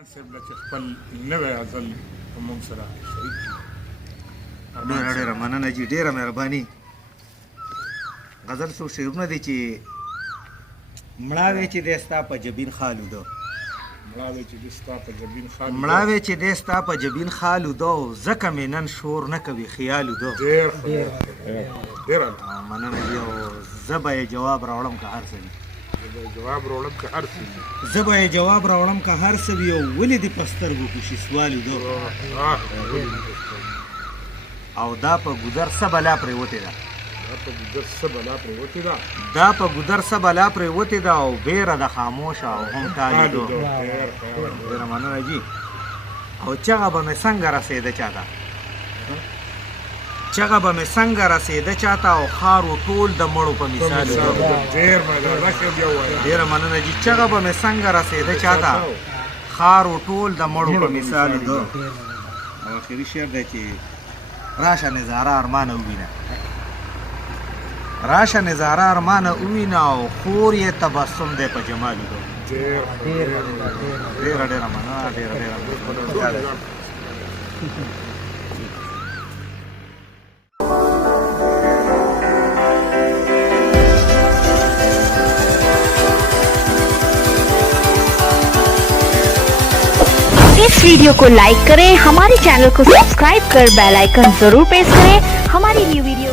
صاحب چې خپل نوې ازل موږ سره شریک کړي. ډېره مننه جي، ډېره مهرباني. غزل څو شعرونه دي چې مړاوې چې دی ستا په جبین خالو ده، مړاوې چې دې ستا په جبین خالو ده، مړاوې چې دی ستا په جبین خالو ده، ځکه مې نن شور نه کوي خیالو ده. ډېر مننه جي. او زه به یې جواب راوړم که هر څه وي، جواب راوړم که هر څه وي. زه به یې جواب راوړم که هر څه وي. او ولې دې په سترګو کښې سوالو ده، او دا په ګودر څه بلا پرېوتې ده، دا په ګودر څه بلا پرېوتې ده، دا په ګودر څه بلا پرېوتې ده، او بیره د خاموشه او هم ټالې ده. ډېره مننه جي. او چغه به مې څنګه رسېده چاته، چغه به مې څنګه رسېده چاته، او خارو ټول د مړو په مثالو ده. ډېره مننه جي. چغه به مې څنګه رسېده چاته، خارو ټول د مړو په مثالو ده. او اخري شعر دی چې راشه نظاره ارمانه ووینه، راشه نظاره ارمانه ووینه، او خور یې تبسم دی په جمالو ده. ډېره ډېره مننه، ډېره ډېره. इस वीडियो को लाइक करें, हमारे चैनल को सब्सक्राइब कर बेल आइकन जरूर प्रेस करें हमारी न्यू वीडियो